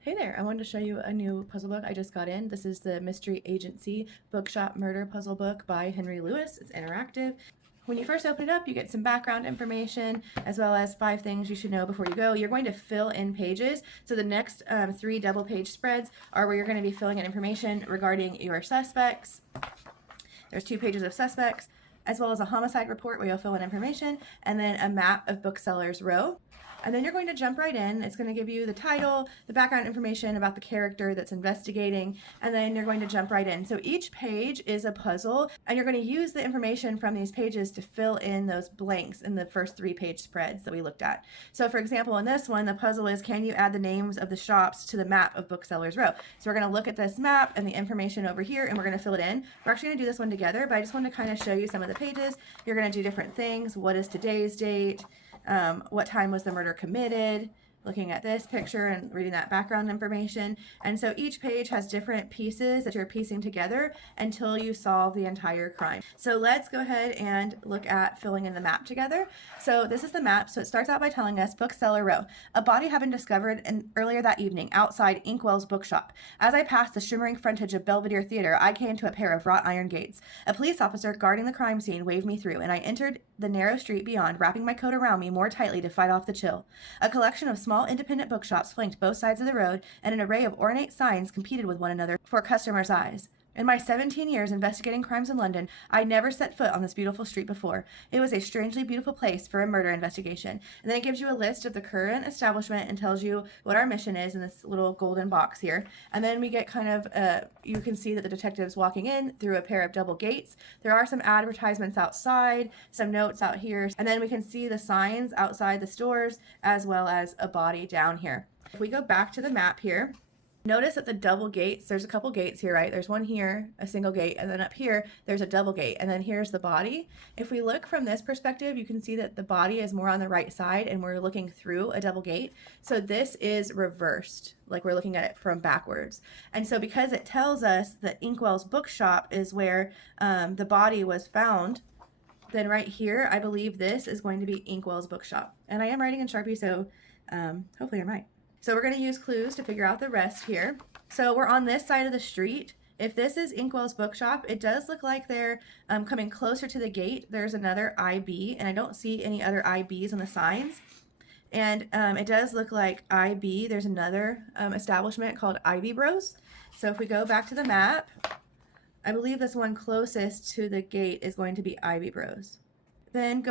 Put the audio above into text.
Hey there, I wanted to show you a new puzzle book I just got in. This is the Mystery Agency Bookshop Murder Puzzle Book by Henry Lewis. It's interactive. When you first open it up, you get some background information as well as 5 things you should know before you go. You're going to fill in pages. So the next 3 double page spreads are where you're going to be filling in information regarding your suspects. There's 2 pages of suspects, as well as a homicide report where you'll fill in information, and then a map of Booksellers Row. And then you're going to jump right in. It's going to give you the title, the background information about the character that's investigating, and then you're going to jump right in. So each page is a puzzle, and you're going to use the information from these pages to fill in those blanks in the first 3 page spreads that we looked at. So for example, in this one, the puzzle is, can you add the names of the shops to the map of Booksellers Row? So we're going to look at this map and the information over here, and we're going to fill it in. We're actually going to do this one together, but I just want to kind of show you some of the pages. You're going to do different things. What is today's date? What time was the murder committed? Looking at this picture and reading that background information. And so each page has different pieces that you're piecing together until you solve the entire crime. So let's go ahead and look at filling in the map together. So this is the map. So it starts out by telling us Bookseller Row. A body had been discovered earlier that evening outside Inkwell's bookshop. As I passed the shimmering frontage of Belvedere Theater, I came to a pair of wrought iron gates. A police officer guarding the crime scene waved me through, and I entered the narrow street beyond, wrapping my coat around me more tightly to fight off the chill. A collection of small independent bookshops flanked both sides of the road, and an array of ornate signs competed with one another for customers' eyes. In my 17 years investigating crimes in London, I never set foot on this beautiful street before. It was a strangely beautiful place for a murder investigation. And then it gives you a list of the current establishment and tells you what our mission is in this little golden box here. And then we get kind of, you can see that the detective's walking in through a pair of double gates. There are some advertisements outside, some notes out here, and then we can see the signs outside the stores as well as a body down here. If we go back to the map here, notice that the double gates, there's a couple gates here, right? There's one here, a single gate, and then up here, there's a double gate, and then here's the body. If we look from this perspective, you can see that the body is more on the right side, and we're looking through a double gate. So this is reversed, like we're looking at it from backwards. And so because it tells us that Inkwell's bookshop is where the body was found, then right here, I believe this is going to be Inkwell's bookshop. And I am writing in Sharpie, so hopefully I'm right. So we're going to use clues to figure out the rest here. So we're on this side of the street. If this is Inkwell's bookshop, it does look like they're coming closer to the gate. There's another IB, and I don't see any other IBs on the signs. And it does look like IB. There's another establishment called Ivy Bros. So if we go back to the map, I believe this one closest to the gate is going to be Ivy Bros. Then go